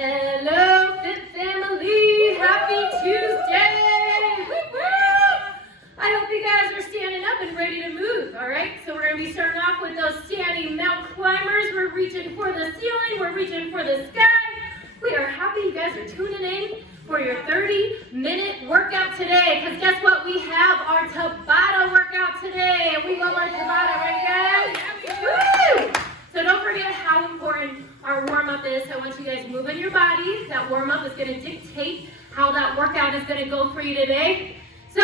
Hello, Fit Family. Happy Tuesday. I hope you guys are standing up and ready to move, all right? So we're going to be starting off with those standing mountain climbers. We're reaching for the ceiling. We're reaching for the sky. We are happy you guys are tuning in for your 30-minute workout today, because guess what? We have our Tabata workout today, and we love our Tabata, right guys? Woo! So don't forget how important our warm-up is. I want you guys moving your body. That warm-up is going to dictate how that workout is going to go for you today. So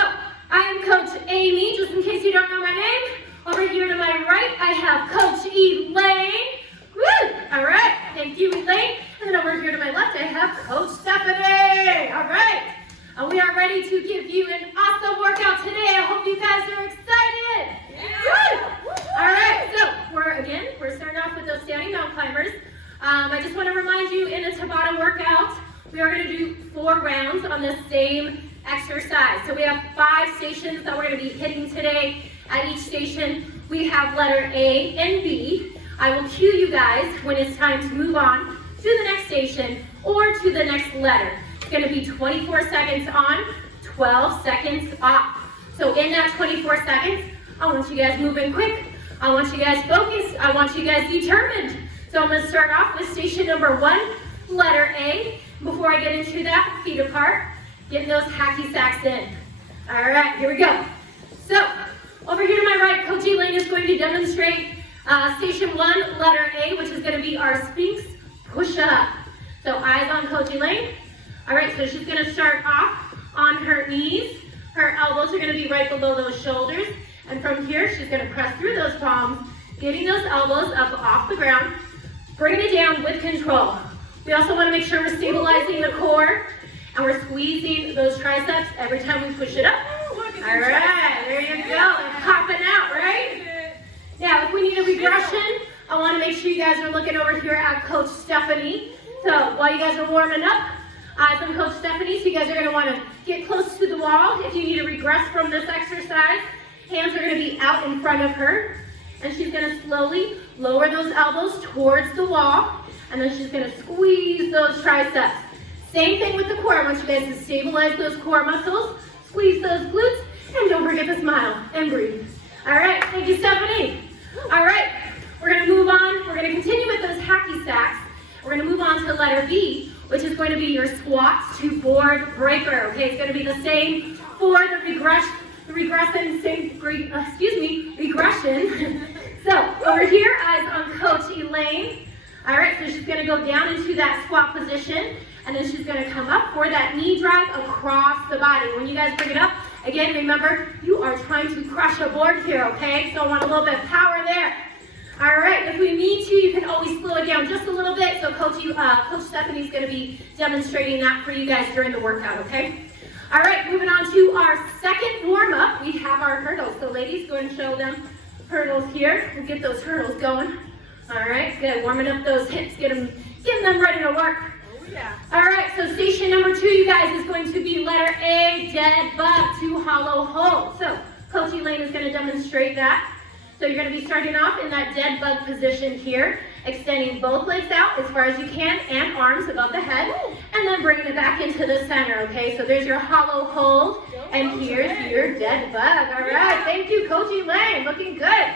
I am Coach Amy, just in case you don't know my name. Over here to my right, I have Coach Elaine. Woo! All right, thank you, Elaine. And then over here to my left, I have Coach Stephanie. All right, and we are ready to give you an awesome workout today. I hope you guys are excited. Yeah. Woo! All right, so we're starting off with those standing mountain climbers. I just want to remind you, in a Tabata workout, we are going to do 4 rounds on the same exercise. So we have 5 stations that we're going to be hitting today. At each station, we have letter A and B. I will cue you guys when it's time to move on to the next station or to the next letter. It's going to be 24 seconds on, 12 seconds off. So in that 24 seconds, I want you guys moving quick. I want you guys focused. I want you guys determined. So I'm going to start off with station number 1, letter A. Before I get into that, feet apart, getting those hacky sacks in. All right, here we go. So over here to my right, Coach Elaine is going to demonstrate station 1, letter A, which is going to be our Sphinx Pushup. So eyes on Coach Elaine. All right, so she's going to start off on her knees. Her elbows are going to be right below those shoulders. And from here, she's going to press through those palms, getting those elbows up off the ground, bringing it down with control. We also want to make sure we're stabilizing the core, and we're squeezing those triceps every time we push it up. All right, there you go. It's popping out, right? Now, if we need a regression, I want to make sure you guys are looking over here at Coach Stephanie. So while you guys are warming up, eyes on Coach Stephanie, so you guys are going to want to get close to the wall. If you need to regress from this exercise, hands are going to be out in front of her, and she's going to slowly lower those elbows towards the wall, and then she's going to squeeze those triceps. Same thing with the core. I want you guys to stabilize those core muscles, squeeze those glutes, and don't forget to smile and breathe. All right, thank you, Stephanie. All right, we're going to move on. We're going to continue with those hacky sacks. We're going to move on to letter B, which is going to be your squats to board breaker. Okay, it's going to be the same for the regression. So over here, eyes on Coach Elaine. All right, so she's going to go down into that squat position, and then she's going to come up for that knee drive across the body. When you guys bring it up, again, remember, you are trying to crush a board here, okay? So I want a little bit of power there. All right, if we need to, you can always slow it down just a little bit. So Coach Stephanie's going to be demonstrating that for you guys during the workout, okay? All right, moving on to our second warm-up. We have our hurdles. So ladies, go and show them hurdles here. We'll get those hurdles going. All right, good. Warming up those hips, getting them ready to work. Oh, yeah. All right, so station number 2, you guys, is going to be letter A, dead bug to hollow hold. So Coach Elaine is going to demonstrate that. So you're going to be starting off in that dead bug position here, extending both legs out as far as you can and arms above the head, and then bringing it back into the center, okay? So there's your hollow hold, and here's your dead bug. All right, thank you, Coach Elaine, looking good.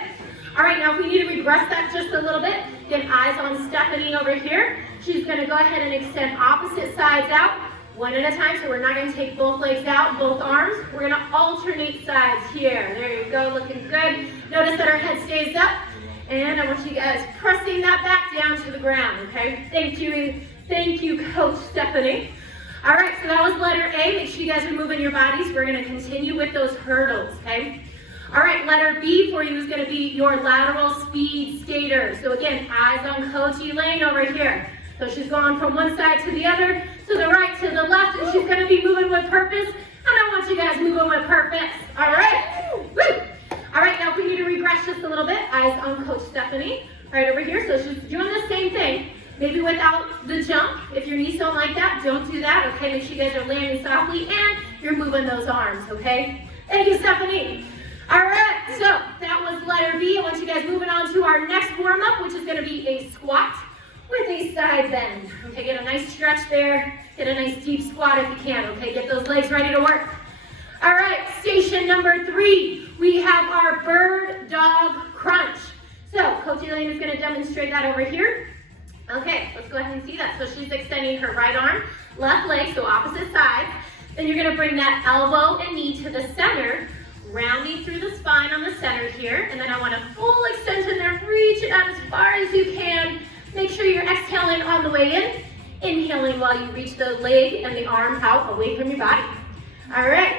All right, now if we need to regress that just a little bit, get eyes on Stephanie over here. She's going to go ahead and extend opposite sides out, one at a time. So we're not going to take both legs out, both arms. We're going to alternate sides here. There you go, looking good. Notice that our head stays up, and I want you guys pressing that back down to the ground, okay? Thank you, Coach Stephanie. All right, so that was letter A. Make sure you guys are moving your bodies. We're going to continue with those hurdles, okay? All right, letter B for you is going to be your lateral speed skater. So again, eyes on Coach Elaine over here. So she's going from one side to the other, to the right, to the left, and she's going to be moving with purpose. And I want you guys moving with purpose. All right? Woo! All right, now if we need to regress just a little bit, eyes on Coach Stephanie. Right over here, so she's doing the same thing, maybe without the jump. If your knees don't like that, don't do that, okay? Make sure you guys are landing softly, and you're moving those arms, okay? Thank you, Stephanie. All right, so that was letter B. I want you guys moving on to our next warm-up, which is going to be a squat with a side bend. Okay, get a nice stretch there. Get a nice deep squat if you can, okay? Get those legs ready to work. All right, station number 3. We have our bird dog crunch. So Coach Elaine is gonna demonstrate that over here. Okay, let's go ahead and see that. So she's extending her right arm, left leg, so opposite sides. Then you're gonna bring that elbow and knee to the center, rounding through the spine on the center here. And then I want a full extension there. Reach it out as far as you can. Make sure you're exhaling on the way in, inhaling while you reach the leg and the arm out away from your body. All right,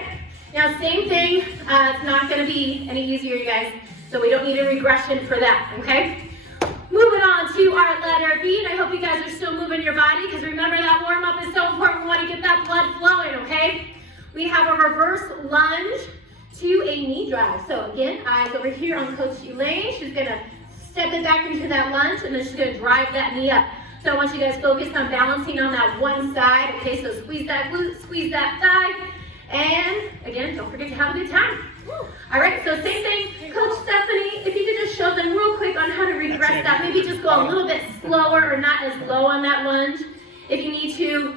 now same thing. It's not gonna be any easier, you guys, so we don't need a regression for that, okay? Moving on to our letter B, and I hope you guys are still moving your body, because remember that warm-up is so important. We want to get that blood flowing, okay? We have a reverse lunge to a knee drive. So again, eyes over here on Coach Elaine. She's gonna step it back into that lunge, and then she's gonna drive that knee up. So I want you guys focused on balancing on that one side. Okay, so squeeze that glute, squeeze that thigh, and again, don't forget to have a good time. All right, so same thing, Coach Stephanie, if you could just show them real quick on how to regress that. Maybe just go a little bit slower or not as low on that lunge. If you need to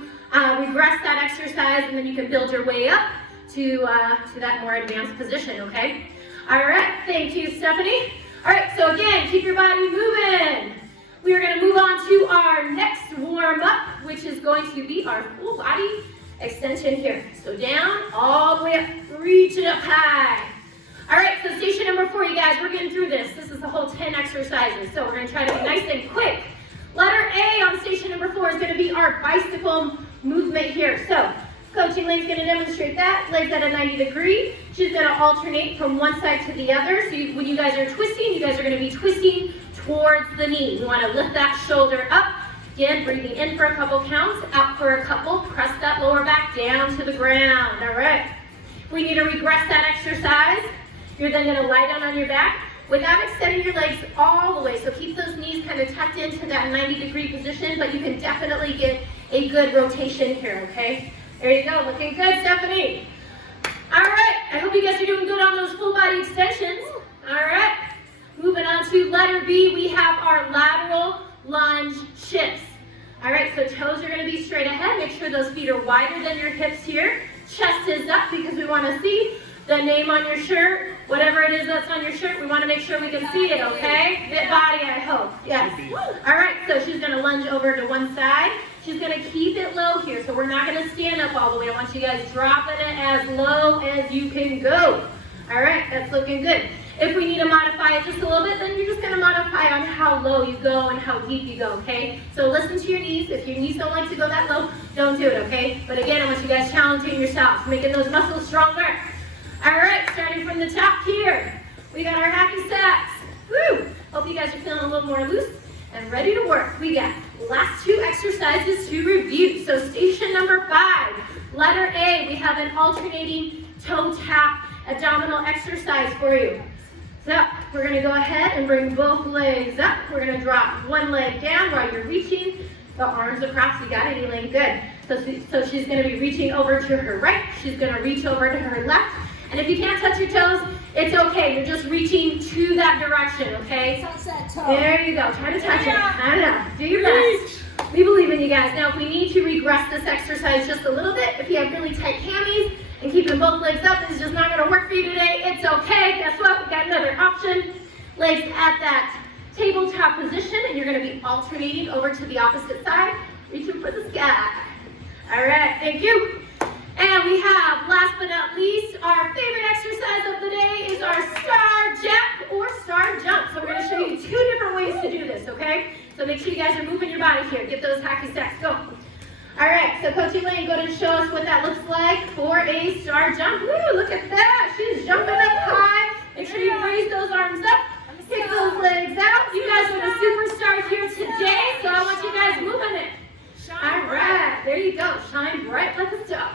regress that exercise, and then you can build your way up to that more advanced position, okay? All right, thank you, Stephanie. All right, so again, keep your body moving. We are gonna move on to our next warm-up, which is going to be our full body extension here. So down, all the way up, reach it up high. All right, so station number 4, you guys, we're getting through this. This is the whole 10 exercises, so we're gonna try to be nice and quick. Letter A on station number 4 is gonna be our bicycle movement here. So Coach Elaine's gonna demonstrate that, legs at a 90 degree. She's gonna alternate from one side to the other. So when you guys are twisting, you guys are gonna be twisting towards the knee. You wanna lift that shoulder up. Again, breathing in for a couple counts, out for a couple, press that lower back down to the ground, all right? We need to regress that exercise. You're then gonna lie down on your back without extending your legs all the way. So keep those knees kind of tucked into that 90-degree position, but you can definitely get a good rotation here, okay? There you go, looking good, Stephanie. All right, I hope you guys are doing good on those full body extensions. All right, moving on to letter B, we have our lateral lunge shifts. All right, so toes are gonna be straight ahead. Make sure those feet are wider than your hips here. Chest is up because we wanna see the name on your shirt, whatever it is that's on your shirt, we wanna make sure we can see it, okay? Fit body, I hope, yes. All right, so she's gonna lunge over to one side. She's gonna keep it low here, so we're not gonna stand up all the way. I want you guys dropping it as low as you can go. All right, that's looking good. If we need to modify it just a little bit, then you're just gonna modify on how low you go and how deep you go, okay? So listen to your knees. If your knees don't like to go that low, don't do it, okay? But again, I want you guys challenging yourselves, making those muscles stronger. All right, starting from the top here, we got our happy sacks. Woo! Hope you guys are feeling a little more loose and ready to work. We got last 2 exercises to review. So station number 5, letter A, we have an alternating toe tap abdominal exercise for you. So we're gonna go ahead and bring both legs up. We're gonna drop one leg down while you're reaching the arms across. You got it, Elaine, good. So she's gonna be reaching over to her right. She's gonna reach over to her left. And if you can't touch your toes, it's okay. You're just reaching to that direction, okay? Touch that toe. There you go. Try to touch it. I know. Do your best. We believe in you guys. Now, if we need to regress this exercise just a little bit, if you have really tight hammies and keeping both legs up is just not going to work for you today, it's okay. Guess what? We got another option. Legs at that tabletop position, and you're going to be alternating over to the opposite side, reaching for the sky. All right. Thank you. And we have, last but not least, our favorite exercise of the day is our star jack or star jump. So we're going to show you 2 different ways to do this, okay? So make sure you guys are moving your body here. Get those hacky sacks going. All right, so Coach Elaine, go ahead and show us what that looks like for a star jump. Woo, look at that. She's jumping up high. Make sure you raise those arms up. Kick those legs out. You guys are the superstars here today, so I want you guys moving it. All right, there you go. Shine bright like a star.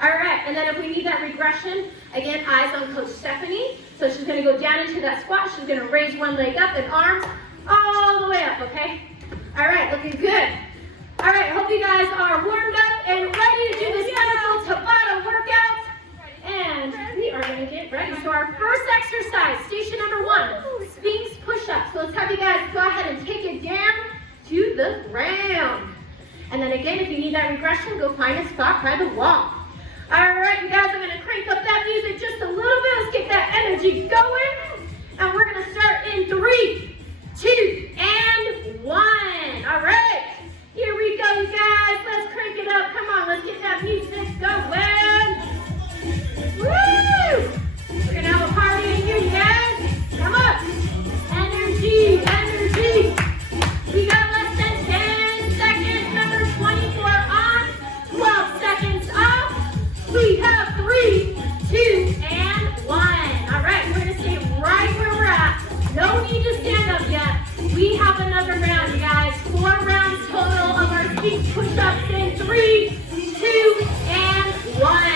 All right, and then if we need that regression, again, eyes on Coach Stephanie. So she's gonna go down into that squat. She's gonna raise one leg up and arms all the way up, okay? All right, looking good. All right, hope you guys are warmed up and ready to do this wonderful Tabata workout. And we are gonna get ready. So our first exercise, station number 1, Sphinx Pushup. So let's have you guys go ahead and take it down to the ground. And then again, if you need that regression, go find a spot by the wall. All right, you guys, I'm gonna crank up that music just a little bit. Let's get that energy going. And we're gonna start in 3, 2, and 1. All right, here we go, you guys. Let's crank it up. Come on, let's get that music going. Woo! We're gonna have a party in here, you guys. Come on. Energy, energy. We got less than 10 seconds. Number 24 on, 12 seconds off. We have 3, 2, and 1. All right, we're gonna stay right where we're at. No need to stand up yet. We have another round, you guys. 4 rounds total of our Sphinx push-ups in 3, 2, and 1.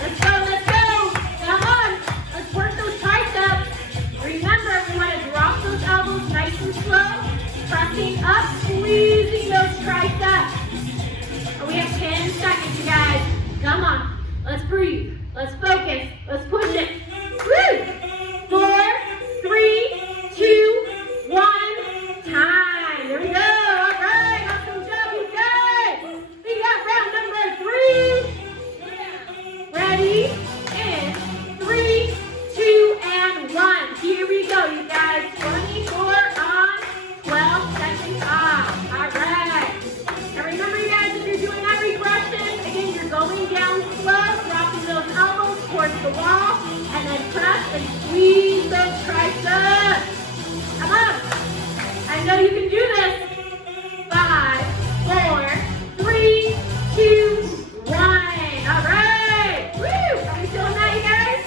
Let's go, let's go. Come on, let's work those triceps. Remember, we want to drop those elbows nice and slow. Pressing up, squeezing those triceps. And we have 10 seconds, you guys. Come on, let's breathe, let's focus, let's push it. Woo! 4, 3, 2, 1, time. Here we go. All right, awesome job, you guys. We got round number 3. Ready? In 3, 2, and 1. Here we go, you guys. 24 on, 12 seconds off. All right. And remember, you guys, if you're doing that regression, again, you're going down slow, dropping those elbows towards the wall, and then press and squeeze those triceps. Come on. I know you can do this. 5, 4, 3, 2, 1. All right. Woo! Are we feeling that, you guys?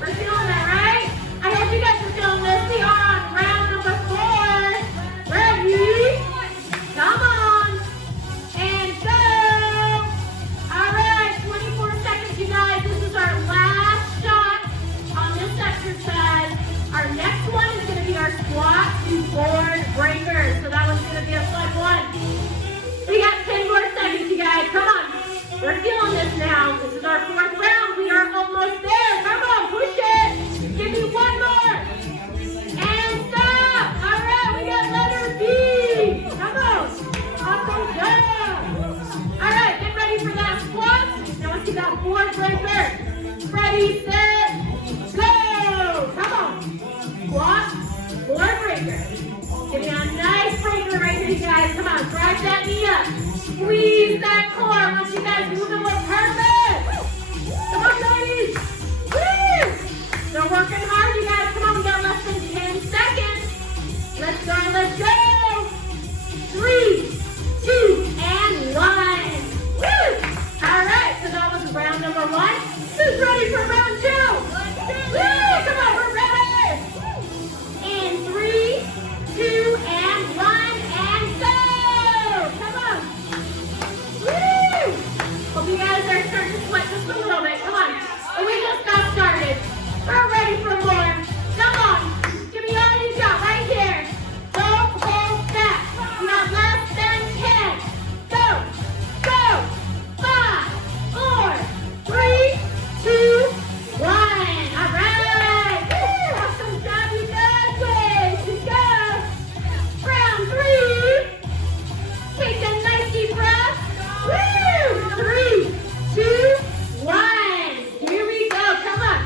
We're feeling that, right? I hope you guys are feeling this. We are on round number 4. Ready? Come on. And go. All right, 24 seconds, you guys. This is our last shot on this exercise. Our next one is going to be our squat to board breaker. So that one's going to be a fun one. We got 10 more seconds, you guys. Come on. We're feeling this now. This is our 4th round. We are almost there. Come on, push it. Give me one more. And stop. All right, we got letter B. Come on. Awesome job. All right, get ready for that squat. Now let's do that board breaker. Ready, set, go. Come on. Squat, board breaker. Give me a nice breaker right here, you guys. Come on, drive that knee up. Squeeze that core. I want you guys moving with purpose. Come on, ladies. Woo! They're working hard, you guys. Come on, we got less than 10 seconds. Let's go, let's go. 3, 2, and 1. Woo! All right, so that was round number 1. Who's ready for round 2? Woo! Come on, we're ready. In 3, 2, and 1, and go. Come on. Woo! Hope you guys are starting to sweat just a little bit. Come on. And we just got started. We're ready for more. Come on. Give me all you got right here. Don't hold back. You have less than 10. Go. Go. 5, 4, 3, 2, 1. All right. Woo! Awesome job, you guys. Way to go. Round 3. Take a nice deep breath. Woo! 3, 2, 1. Here we go. Come on.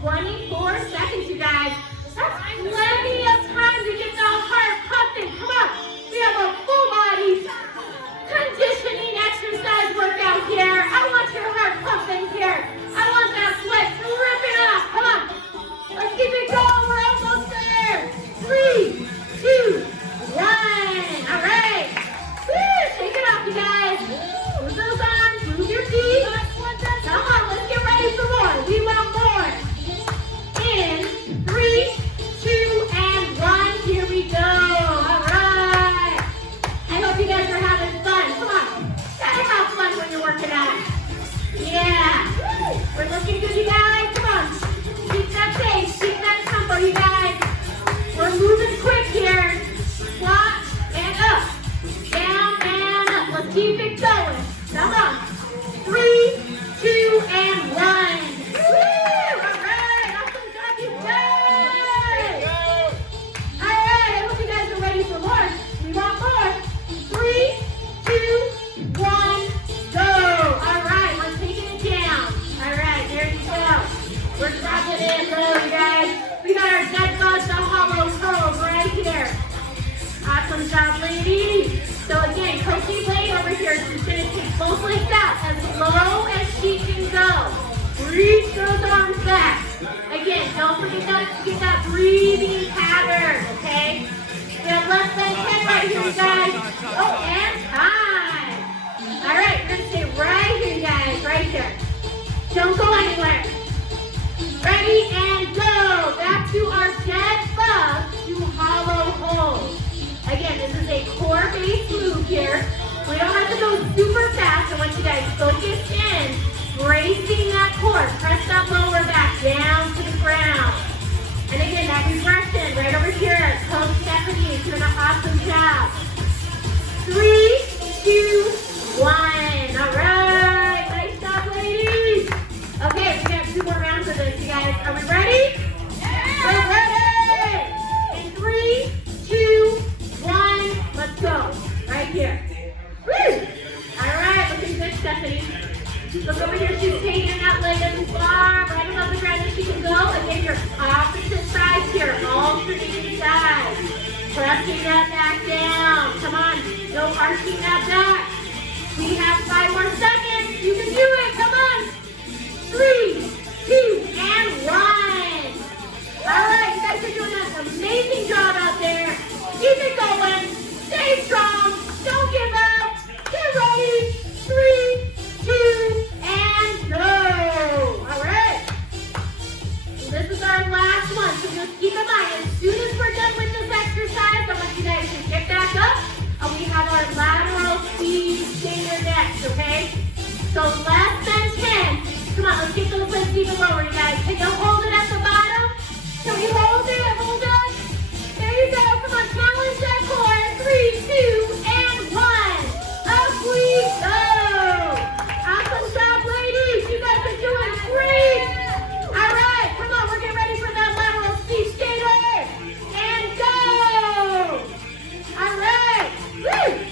24 seconds, you guys. That's plenty of time to get the heart pumping. Come on. We have a full body conditioning exercise workout here. I want your heart pumping here. I want that sweat dripping off. Come on. Let's keep it going. We're almost there. 3, 2, 1. All right. Woo! Shake it off, you guys. Move those arms. Move your feet. Come on. Let's get ready for more. We want more. In 3, 2, and 1. Here we go. All right. I hope you guys are having fun. Come on. Gotta have fun when you're working out. Yeah. We're looking good, you guys. Come on. Keep that pace. Keep that tempo, you guys. We're moving quick here. Squat and up. Down and up. Let's keep it going. Come on. 3, 2, and 1. Woo! All right. Awesome job, you guys. All right. I hope you guys are ready for more. We want more. 1, go. All right, we're taking it down. All right, there you go. We're dropping it low, you guys. We got our Deadbug, the hollow pose right here. Awesome job, ladies. So again, Coach Lane over here, she's going to take both legs out as low as she can go. Reach those arms back. Again, don't forget to get that breathing pattern, okay? We have less than 10 right here, you guys. Oh, and time. All right, we're going to stay right here, you guys, right here. Don't go anywhere. Ready and go. Back to our Deadbug to hollow hold. Again, this is a core-based move here. We don't have to go super fast. I want you guys focus in, bracing that core. Press that lower back down to the ground. And again, that regression right over here. Coach Stephanie is doing an awesome job. 3, 2, 1. All right. Nice job, ladies. Okay, we got 2 more rounds of this, you guys. Are we ready? Yeah. We're ready. In 3, 2, 1. Let's go. Right here. Woo. All right. Looking good, Stephanie. Look over here. She's taking that leg as far right above the ground as she can go. Again, your opposite sides here. Alternating sides. Pressing that back down. Come on. No arching that back. We have 5 more seconds. You can do it. Come on. 3, 2, and 1. All right, you guys are doing an amazing job out there. Keep it going. Stay strong. Don't give up. Get ready. 3, 2, and go. All right. This is our last one, so just keep in mind, as soon as we're done with this exercise, I want you guys to get back up, and we have our lateral speed skater next, okay? So less than 10. Come on, let's get those legs even lower, you guys. Can you hold it at the bottom? Can we hold it? Hold it. There you go. Come on, challenge that core. 3, 2, and 1. Up we go. Awesome job, ladies. You guys are doing great. All right, come on. We're getting ready for that lateral speed skater. And go. All right. Woo.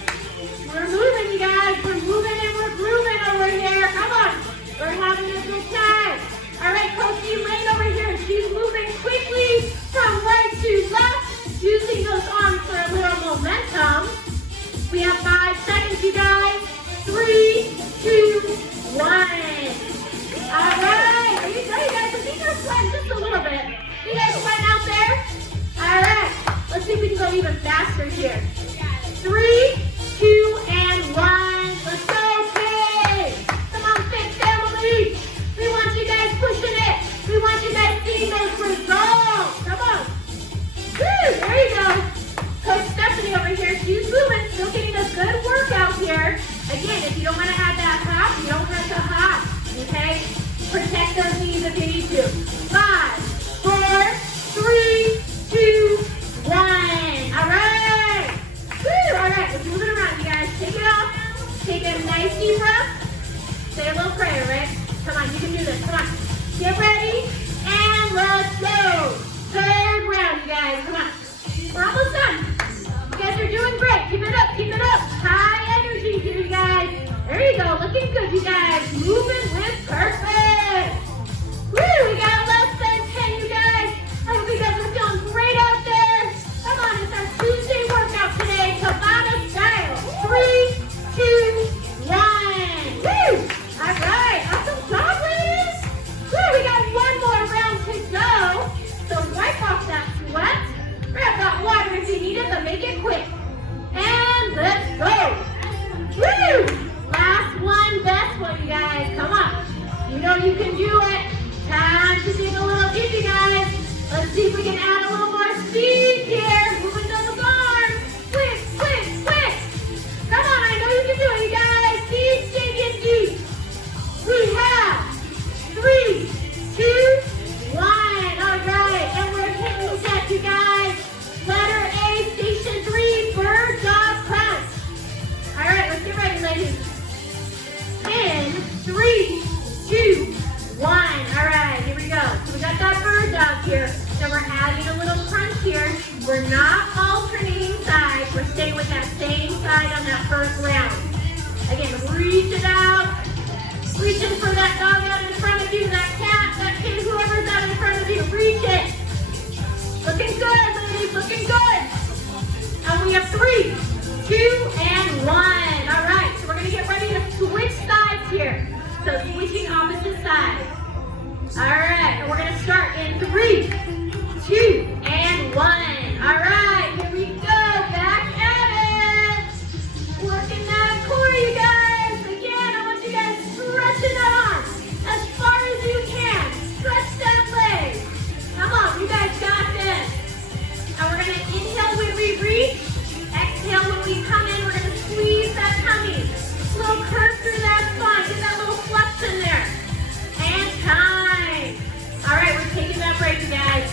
We're moving, you guys. We're moving and we're grooving over here. Come on. We're having a good time. All right, Coach Elaine over here. She's moving quickly from right to left, using those arms for a little momentum. We have 5 seconds, you guys. 3, 2, 1. All right. Are you ready, guys? I think you're sweating just a little bit. You guys sweating out there? All right. Let's see if we can go even faster here. 3, 2, and 1. Let's go. We want you guys pushing it. We want you guys seeing those results. Come on. Woo, there you go. Coach Stephanie over here, she's moving, still getting a good workout here. Again, if you don't want to have that hop, you don't have to hop. Okay? Protect those knees if you need to. 5, 4, 3, 2, 1. All right. Woo, all right. Let's move it around, you guys. Take it off. Take a nice deep breath. Say a little prayer, right? Come on, you can do this. Come on. Get ready, and let's go. 3rd round, you guys. Come on. We're almost done. You guys are doing great. Keep it up. Keep it up. High energy here, you guys. There you go. Looking good, you guys. Moving with purpose. Woo, we got less than 10, you guys. I hope you guys are feeling great out there. Come on, it's our Tuesday workout today. Tabata style. 3, 2, 1. Woo. All right, awesome job, ladies. Woo, we got 1 more round to go. So wipe off that sweat. Grab that water if you need it, but make it quick. And let's go. reach it out. Reaching for that dog out in front of you, that cat, that kid, whoever's out in front of you. Reach it. Looking good, ladies, looking good. And we have 3, 2, and 1. All right, so we're gonna get ready to switch sides here. So switching opposite sides. All right, and we're gonna start in 3, 2, and 1. All right, here we go, back at it. Working that core, you guys. Again, I want you guys stretching that arm as far as you can. Stretch that leg. Come on, you guys got this. And we're gonna inhale when we reach. Exhale when we come in. We're gonna squeeze that tummy. Little curve through that spine. Get that little flex in there. And time. All right, we're taking that break, you guys.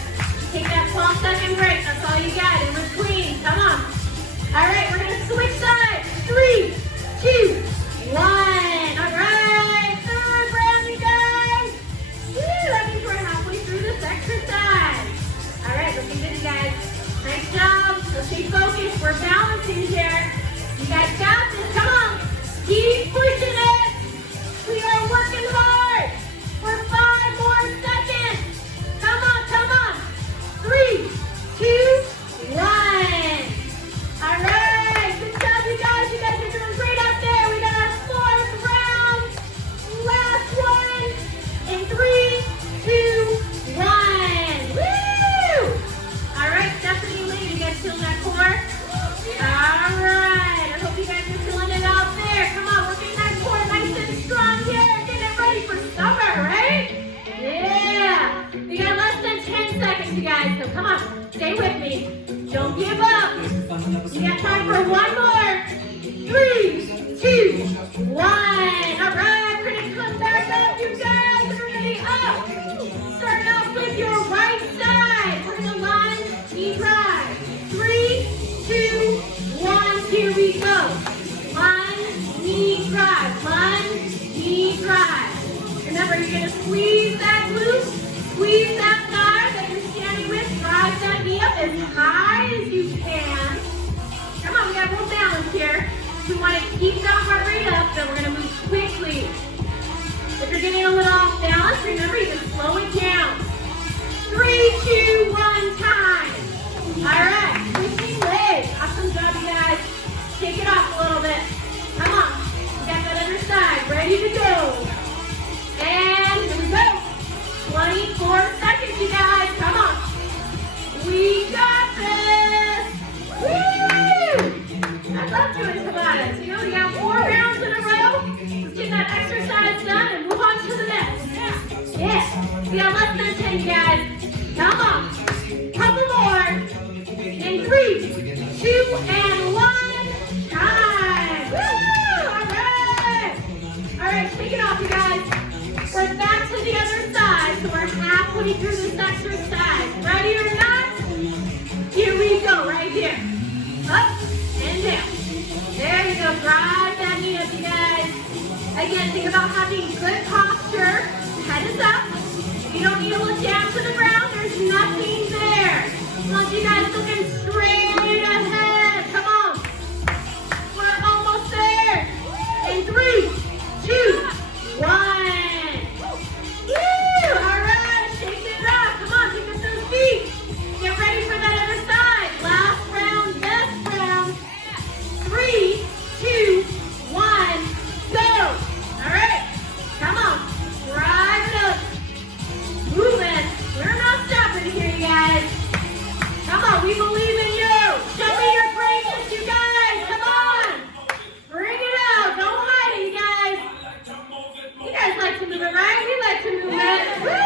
Take that 12-second break. That's all you got in between. Come on. All right, we're gonna switch sides. 3, 2, 1. All right, third round, you guys. Woo, that means we're halfway through this exercise. All right, looking good, you guys. Nice job. So stay focused. We're balancing here. You guys got this. Come on. Keep pushing it. We are working hard for 5 more seconds. Come on, come on. 3, 2, 1. All right. Good job, you guys. You guys are doing great out there. We got our 4th round. Last one. In 3, 2, 1. Woo! All right, Stephanie, Lee, you guys feeling that core? All right. I hope you guys are feeling it out there. Come on, working that core nice and strong here. Getting it ready for summer, right? Yeah. We got less than 10 seconds, you guys. So come on, stay with me. Don't give up. You got time for one more. 3, 2, 1. All right, we're gonna come back up, you guys. Everybody up. Start off with your right side. We're gonna lunge, knee drive. 3, 2, 1. Here we go. Lunge, knee drive. Lunge, knee drive. Remember, you're gonna squeeze that glute, squeeze that thigh that you're standing with. Drive that knee up as high as you can. Come on, we got more balance here. We want to keep that heart rate up, then we're going to move quickly. If you're getting a little off balance, remember you can slow it down. 3, 2, 1, time. All right, switching legs. Awesome job, you guys. Take it off a little bit. Come on. We got that other side ready to go. And here we go. 24 seconds, you guys. Come on. We got this. Woo! I love doing Tabatas. You know, we got 4 rounds in a row. Let's get that exercise done and move on to the next. Yeah. We got less than 10, guys. Come on. Couple more. In 3, 2, and 1. Time. Woo! All right. All right, take it off, you guys. We're back to the other side, so we're halfway through this exercise. Ready or not? Here we go, right here. Up and down. There you go. Drive that knee up, you guys. Again, think about having good posture. Head is up. You don't need to look down to the ground. There's nothing there. I want you guys looking straight ahead. Come on. We're almost there. In 3, 2, 1. Woo! All right. Shake it rock. Come on. Pick up those feet. Get ready for that other side. Last round, best round. 3, 2, 1, go. All right. Come on. Drive it up. Moving. We're not stopping here, you guys. Come on. We believe in you. Show me your greatness, you guys. Come on. Bring it out. Don't hide it, you guys. You guys like to move it, right? We like to move it. Woo!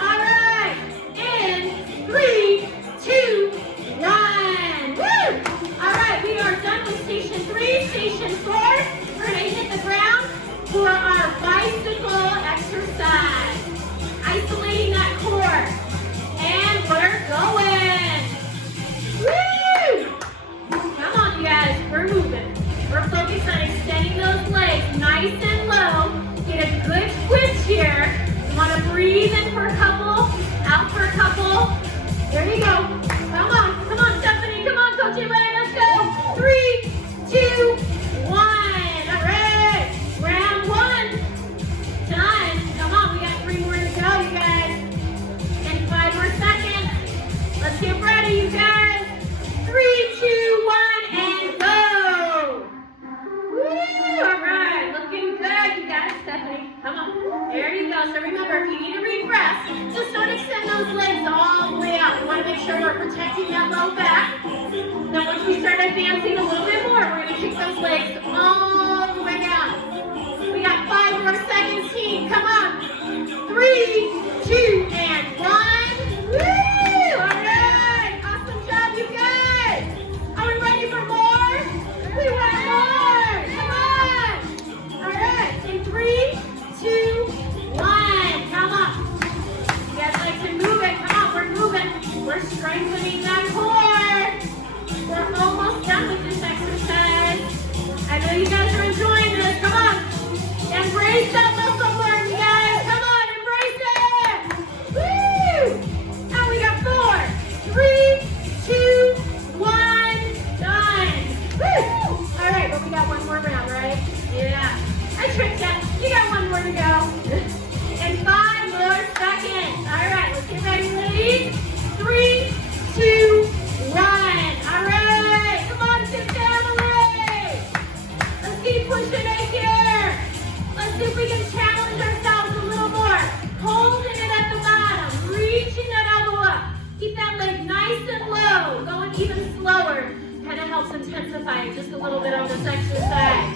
All right. In 3, 2, 1. Woo! All right, we are done with station 3. Station 4, we're going to hit the ground for our bicycle exercise. Isolating that core. And we're going. Woo! Come on, you guys. We're moving. We're focused on extending those legs nice and low. Get a good twist here. You want to breathe in for a couple, out for a couple. There you go. Come on, Stephanie. Come on, Coach Elaine. Let's go. 3, 2, 1. All right. There you go. So remember, if you need to regress, just don't extend those legs all the way out. We want to make sure we're protecting that low back. Now once we start advancing a little bit more, we're going to kick those legs all the way down. We got 5 more seconds, team. Come on. 3, 2, and 1. Woo! All right. Awesome job, you guys. Are we ready for more? We want more. Come on. All right. In 3, 2, 1. Come on. You guys like to move it. Come on. We're moving. We're strengthening that core. We're almost done with this exercise. I know you guys are enjoying this. Come on. Embrace that muscle burn, you guys. Come on. Embrace it. Woo! And we got 4, 3, 2, 1. Done. Woo! All right. Well, we got one more round, right? Yeah. I tricked you. You got one more to go. And 5 more seconds. All right. Let's get ready, ladies. 3, 2, 1. All right. Come on, Fit Family. Let's keep pushing it here. Let's see if we can challenge ourselves a little more. Holding it at the bottom. Reaching that elbow up. Keep that leg nice and low. Going even slower. Kind of helps intensify it just a little bit on this exercise.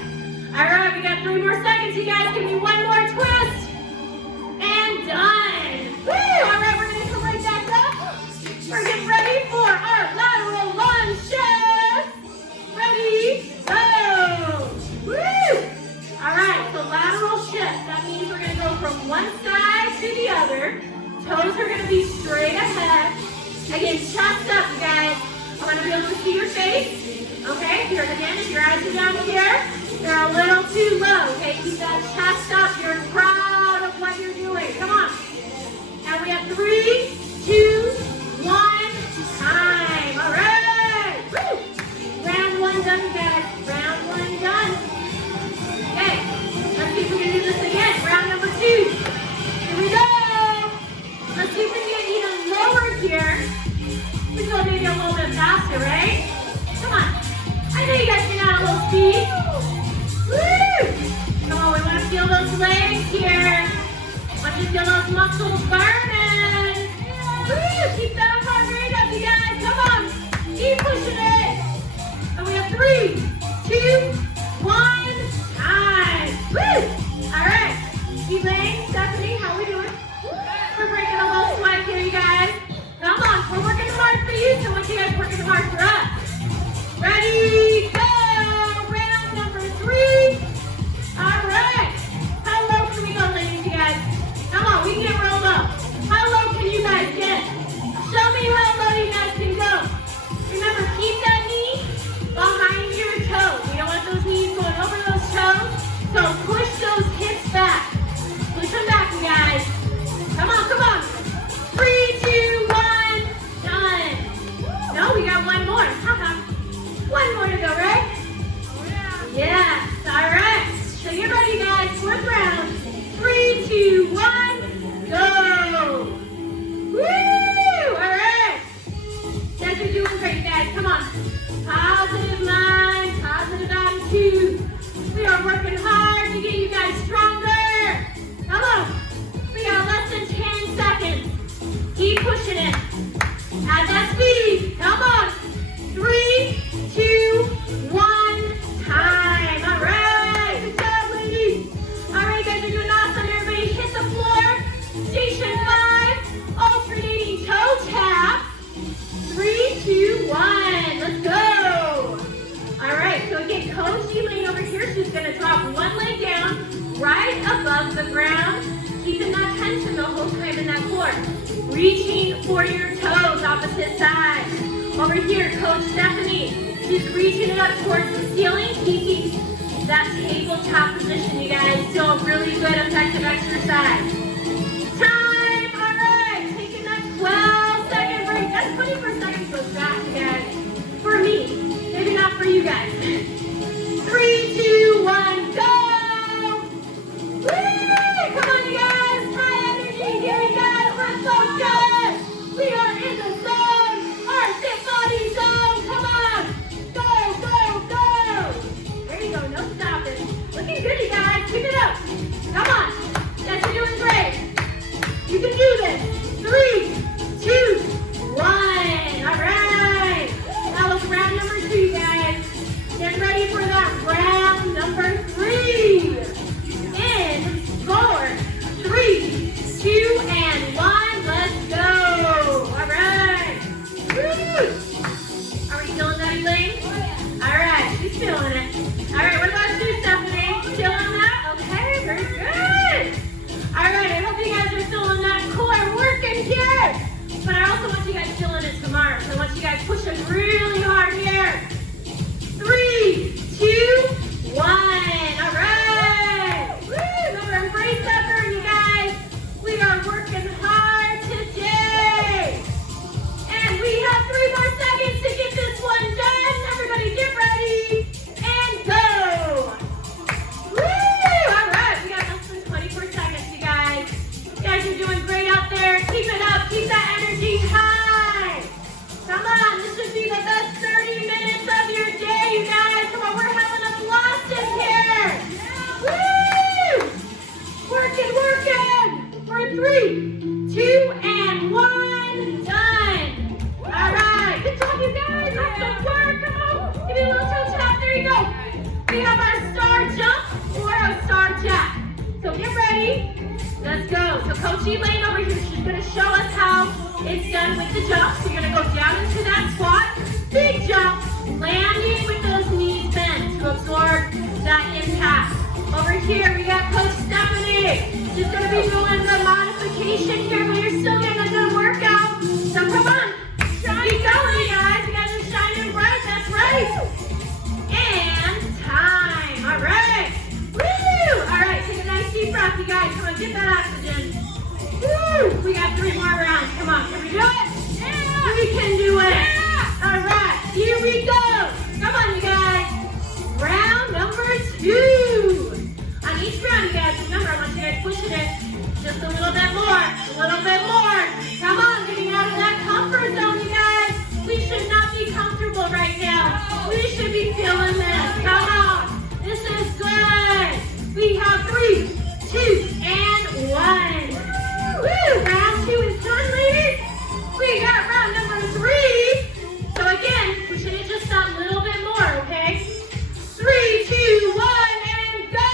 All right, we got 3 more seconds. You guys give me one more twist. And done. Woo! All right, we're going to come right back up. We're getting ready for our lateral lunge shift. Ready, go. Woo! All right, so lateral shift. That means we're going to go from one side to the other. Toes are going to be straight ahead. Again, chest up, you guys. I want to be able to see your face. Okay, here again, if your eyes are down here, they're a little too low. Okay, keep that chest up. You're proud of what you're doing. Come on. And we have 3, 2, 1, time. All right. Woo! Round 1 done, guys. Round 1 done. Okay, let's see if we can do this again. Round number 2. Here we go. Let's see if we can get even lower here. We go maybe a little bit faster, right? Come on. I know you guys can add a little speed. Woo! Come on, we want to feel those legs here. Want you to feel those muscles burning. Woo! Keep that heart rate up, you guys. Come on. Keep pushing it. And we have 3, 2, 1, time. Woo! All right. Elaine, Stephanie, how are we doing? We're breaking a little sweat here, you guys. Come on. We're working hard for you, so I want you guys working hard for us. Ready, go! Round number 3. All right. How low can we go, ladies, you guys? Come on, we can get real low. How low can you guys get? Show me how low you guys can go. Remember, keep that knee behind your toes. We don't want those knees going over those toes. So push those hips back. Push them back, you guys. Come on, come on. 3, 2, 1, done. No, we got one more. One more to go, right? Oh, yeah. Yes. All right. So get ready, guys. 4th round. 3, 2, 1, go. Woo! All right. You guys are doing great, guys. Come on. Positive mind, positive attitude. We are working hard to get you guys stronger. Come on. We got less than 10 seconds. Keep pushing it. Add that speed. Come on. 3, 2, 1, time. All right. Good job, ladies. All right, guys, you're doing awesome. Everybody hit the floor. Station 5. Alternating toe tap. 3, 2, 1. Let's go. All right. So again, Coach Elaine over here, she's going to drop one leg down right above the ground, keeping that tension the whole time in that core. Reaching for your toes, opposite side. Over here, Coach Stephanie, she's reaching it up towards the ceiling, keeping that tabletop position, you guys. Still a really good, effective exercise. Time, all right, taking that 12-second break. That 24 seconds goes fast, you guys. For me, maybe not for you guys. 3, 2, 1, go! Woo! Come on, you guys, high energy, here we go. We're so good. We are in the zone, our fit body zone. Come on, go, go, go. There you go, no stopping. Looking good, you guys. Keep it up. Come on. Yes, you're doing Coach Elaine over here, she's gonna show us how it's done with the jump. So you're gonna go down into that squat, big jump, landing with those knees bent to absorb that impact. Over here, we got Coach Stephanie. She's gonna be doing the modification here, but you're still getting a good workout. So come on, keep going, guys. You guys are shining bright, that's right. And time, all right. Woo! All right, take a nice deep breath, you guys. Come on, get that oxygen. Woo! We got 3 more rounds. Come on, can we do it? Yeah! We can do it. Yeah! All right, here we go. Come on, you guys. Round number 2. On each round, you guys, remember, I want you guys pushing it just a little bit more, a little bit more. Come on, getting out of that comfort zone, you guys. We should not be comfortable right now. We should be feeling this. Come on. This is good. We have 3, 2, and 1. Woo! Round 2 is done, ladies. We got round number 3. So again, pushing it just a little bit more, okay? 3, 2, 1, and go!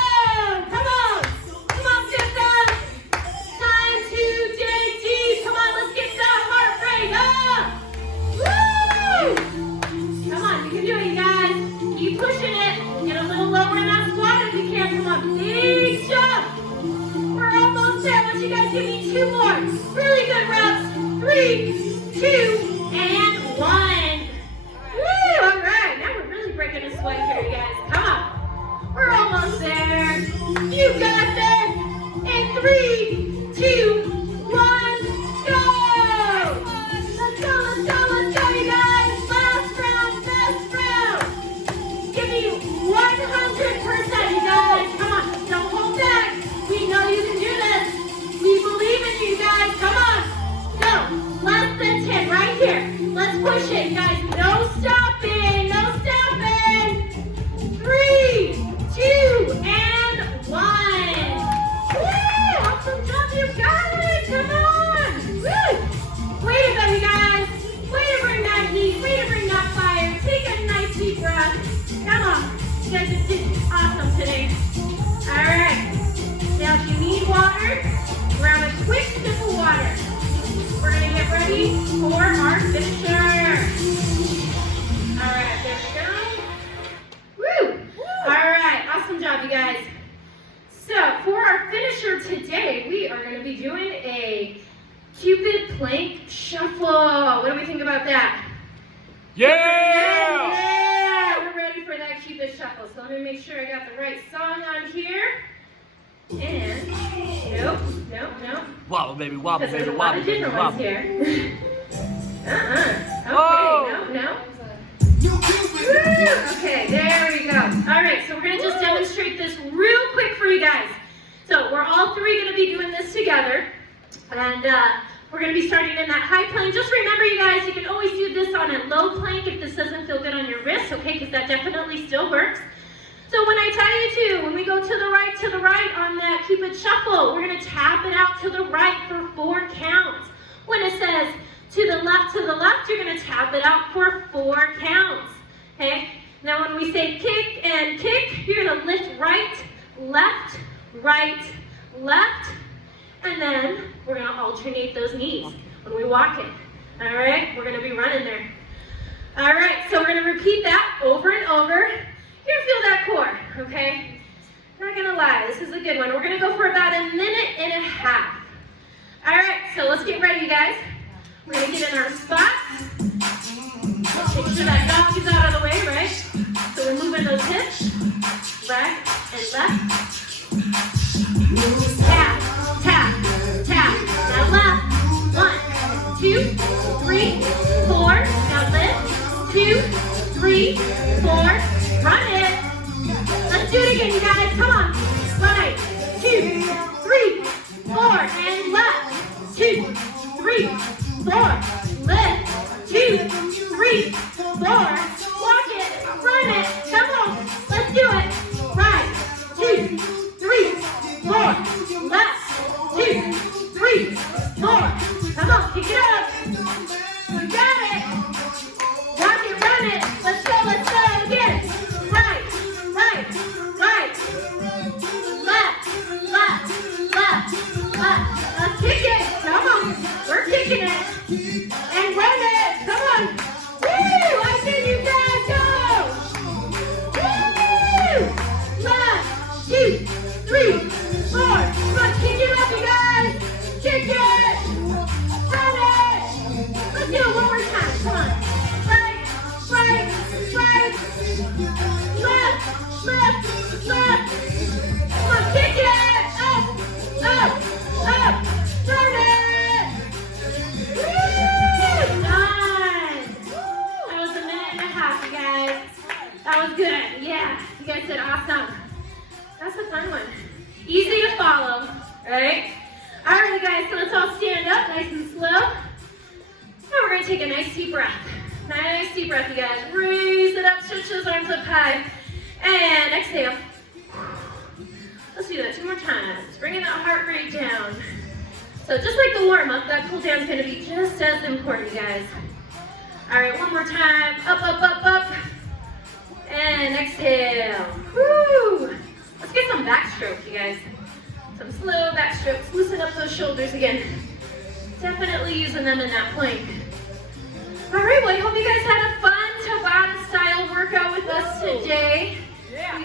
Come on! Come on, get that! Time to dig deep. Come on, let's get that heart rate up! Woo! Come on, you can do it, you guys. Keep pushing it. Get a little lower in that squat if you can. Come on, big jump. We're almost there. Why don't you guys give me 2 more? Really good reps. 3, 2, and 1. Woo! All right, now we're really breaking a sweat here, you guys. Come on. We're almost there. You got this. And 3, 2, 1, go! Let's go, let's go, let's go, you guys. Last round, best round. Give me 100%, you guys. Come on, don't hold back. We know you can do this. We believe in you guys. Come on. Go. Less than 10 right here. Let's push it, you guys. No stopping. No stopping. 3, 2, and 1. Woo! Awesome job, you guys. Come on. Woo! Way to go, you guys. Way to bring that heat. Way to bring that fire. Take a nice deep breath. Come on. You guys are doing awesome today. All right. Now, if you need water, grab a quick sip of water. We're going to get ready for our finisher. All right, there we go. Woo! All right, awesome job, you guys. So, for our finisher today, we are going to be doing a Cupid plank shuffle. What do we think about that? Yeah! Yeah! We're ready for that Cupid shuffle. So let me make sure I got the right song on here. And, nope. Wobble, baby, wobble, Because there's baby, a lot wobble, of baby, different ones wobble. here. Okay, Whoa. no. Woo! Okay, there we go. All right, so we're going to just demonstrate this real quick for you guys. So we're all 3 going to be doing this together. And we're going to be starting in that high plank. Just remember, you guys, you can always do this on a low plank if this doesn't feel good on your wrist, okay, because that definitely still works. So when I tell you to, when we go to the right on that Cupid shuffle, we're going to tap it out to the right for 4 counts. When it says to the left, you're going to tap it out for 4 counts. Okay? Now when we say kick and kick, you're going to lift right, left, and then we're going to alternate those knees when we walk it. All right? We're going to be running there. All right, so we're going to repeat that over and over. You're going to feel that core, okay? Not going to lie, this is a good one. We're going to go for about 1.5 minutes. All right, so let's get ready, you guys. We're going to get in our spots. Make sure that dog is out of the way, right? So we're moving those hips, right and left. Tap, tap, tap. Now left. 1, 2, 3, 4. Now lift. 2, 3, 4. Run it. Let's do it again, you guys. Come on. Right. 2, 3, 4. And left. 2, 3, 4. Lift. 2, 3, 4. Walk it. Run it. Come on. Let's do it. Right. 2, 3, 4. Left. 2, 3, 4. Come on. Pick it up. You got it. Walk it. Run it. Let's go. Let's go. Again. Right. Left. Okay. 3, 4. Come on, kick it up, you guys. Kick it. Run it. Let's do it one more time. Come on. Right, right, right. Left, left, left. Come on, kick it. Up, up, up. Run it. Woo! Nice. That was a minute and a half, you guys. That was good. Yeah, you guys did awesome. That's a fun one. Easy to follow, right? All right, you guys, so let's all stand up nice and slow. And we're gonna take a nice deep breath. Nice deep breath, you guys. Raise it up, stretch those arms up high. And exhale. Let's do that 2 more times. Bringing that heart rate down. So just like the warm-up, that cool down is gonna be just as important, you guys. All right, one more time. Up, up, up, up. And exhale. Woo! Let's get some backstroke, you guys. Some slow backstrokes. Loosen up those shoulders again. Definitely using them in that plank. All right, well, I hope you guys had a fun Tabata style workout with us today.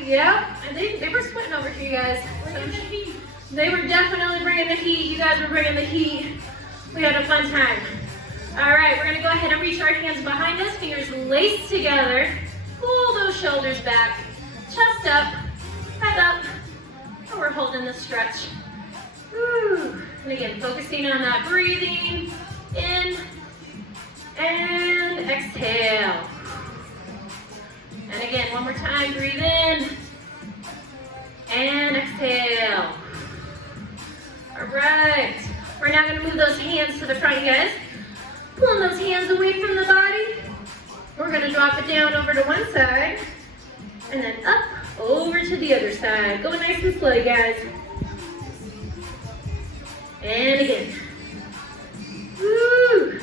Yeah. And they were sweating over here, you guys. They were definitely bringing the heat. You guys were bringing the heat. We had a fun time. All right, we're gonna go ahead and reach our hands behind us, fingers laced together. Pull those shoulders back, chest up, head up, and we're holding the stretch. Woo. And again, focusing on that breathing, in, and exhale. And again, one more time, breathe in, and exhale. All right, we're now gonna move those hands to the front, you guys. Pulling those hands away from the body. We're gonna drop it down over to one side, and then up, over to the other side. Go nice and slow, guys. And again. Woo!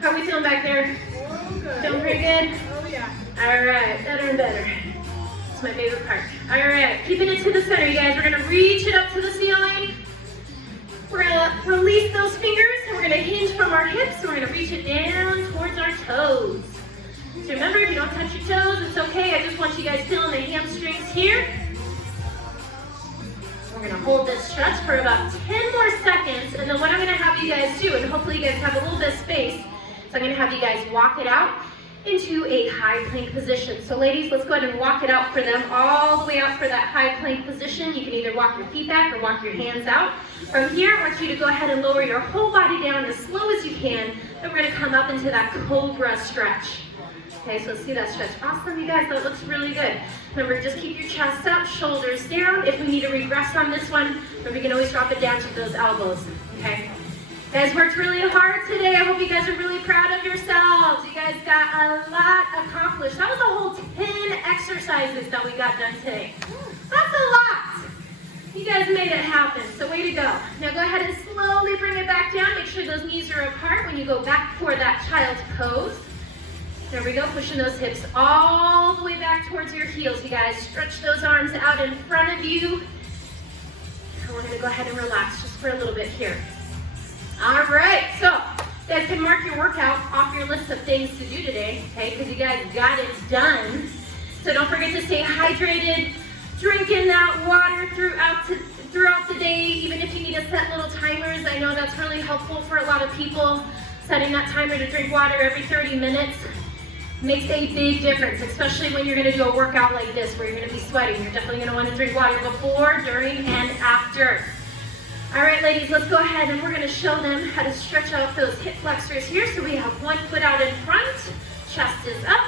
How are we feeling back there? Oh, good. Feeling pretty good? Oh, yeah. All right, better and better. It's my favorite part. All right, keeping it to the center, you guys. We're gonna reach it up to the ceiling. We're gonna release those fingers, and we're gonna hinge from our hips, and we're gonna reach it down towards our toes. So remember, if you don't touch your toes, it's okay. I just want you guys feeling the hamstrings here. We're gonna hold this stretch for about 10 more seconds, and then what I'm gonna have you guys do, and hopefully you guys have a little bit of space, so I'm gonna have you guys walk it out into a high plank position. So ladies, let's go ahead and walk it out for them, all the way out for that high plank position. You can either walk your feet back or walk your hands out. From here, I want you to go ahead and lower your whole body down as slow as you can, and we're gonna come up into that cobra stretch. Okay, so let's see that stretch. Awesome, you guys, that looks really good. Remember, just keep your chest up, shoulders down. If we need to regress on this one, then we can always drop it down to those elbows, okay? You guys worked really hard today. I hope you guys are really proud of yourselves. You guys got a lot accomplished. That was a whole 10 exercises that we got done today. That's a lot. You guys made it happen, so way to go. Now go ahead and slowly bring it back down. Make sure those knees are apart when you go back for that child's pose. There we go, pushing those hips all the way back towards your heels, you guys. Stretch those arms out in front of you. And we're gonna go ahead and relax just for a little bit here. All right, so you guys can mark your workout off your list of things to do today, okay? Because you guys got it done. So don't forget to stay hydrated, drinking that water throughout the day, even if you need to set little timers. I know that's really helpful for a lot of people, setting that timer to drink water every 30 minutes. Makes a big difference, especially when you're gonna do a workout like this where you're gonna be sweating. You're definitely gonna wanna drink water before, during, and after. All right, ladies, let's go ahead and we're gonna show them how to stretch out those hip flexors here. So we have one foot out in front, chest is up.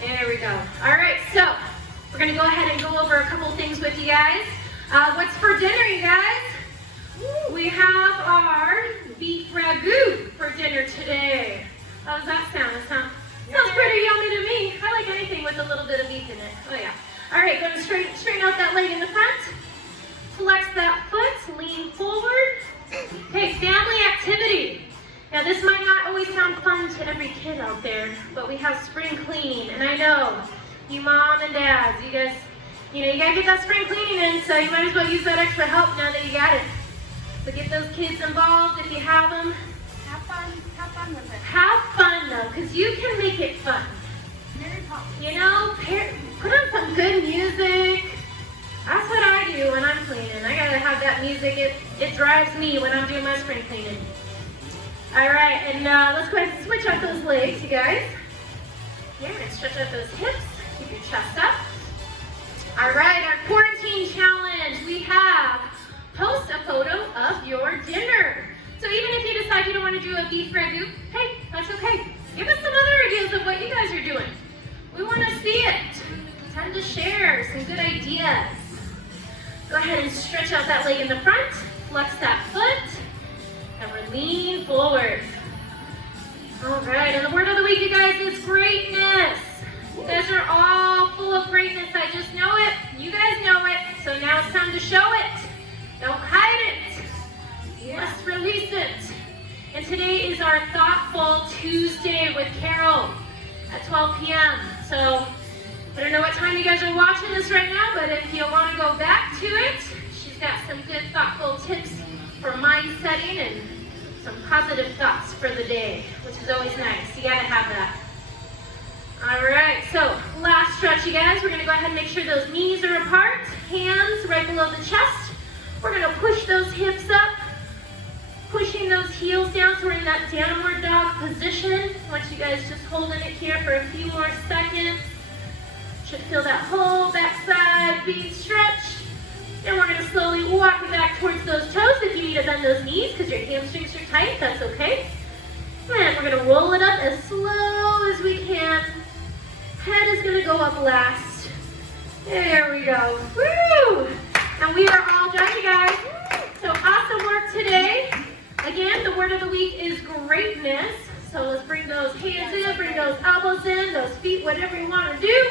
There we go. All right, so we're gonna go ahead and go over a couple things with you guys. What's for dinner, you guys? We have our beef ragu for dinner today. How does that sound? Sounds pretty yummy to me. I like anything with a little bit of beef in it. Oh yeah. All right, going to straighten out that leg in the front. Flex that foot, lean forward. Okay, family activity. Now this might not always sound fun to every kid out there, but we have spring cleaning, and I know you mom and dads, you guys, you gotta get that spring cleaning in, so you might as well use that extra help now that you got it. So get those kids involved if you have them. Have fun with it. Have fun though, because you can make it fun. Very popular. You know, put on some good music. That's what I do when I'm cleaning. I gotta have that music. It drives me when I'm doing my spring cleaning. All right, and let's go ahead and switch out those legs, you guys. Okay, we're gonna stretch out those hips. Keep your chest up. All right, our quarantine challenge. We have post a photo of your dinner. So even if you decide you don't want to do a beef ragu, hey, that's okay. Give us some other ideas of what you guys are doing. We want to see it. Time to share some good ideas. Go ahead and stretch out that leg in the front, flex that foot, and we're lean forward. All right, and the word of the week, you guys, is greatness. You guys are all full of greatness. I just know it. You guys know it. So now it's time to show it. Don't hide it. Let's release it. And today is our Thoughtful Tuesday with Carol at 12 p.m. So I don't know what time you guys are watching this right now, but if you want to go back to it, she's got some good thoughtful tips for mind setting and some positive thoughts for the day, which is always nice. You gotta have that. All right, so last stretch, you guys. We're gonna go ahead and make sure those knees are apart, hands right below the chest. We're gonna push those hips up, pushing those heels down, so we're in that downward dog position. I want you guys just holding it here for a few more seconds. Should feel that whole backside being stretched. Then we're gonna slowly walk it back towards those toes. If you need to bend those knees because your hamstrings are tight, that's okay. And we're gonna roll it up as slow as we can. Head is gonna go up last. There we go. Woo! And we are all done, you guys. So awesome work today. Again, the word of the week is greatness. So let's bring those hands in, bring those elbows in, those feet, whatever you want to do.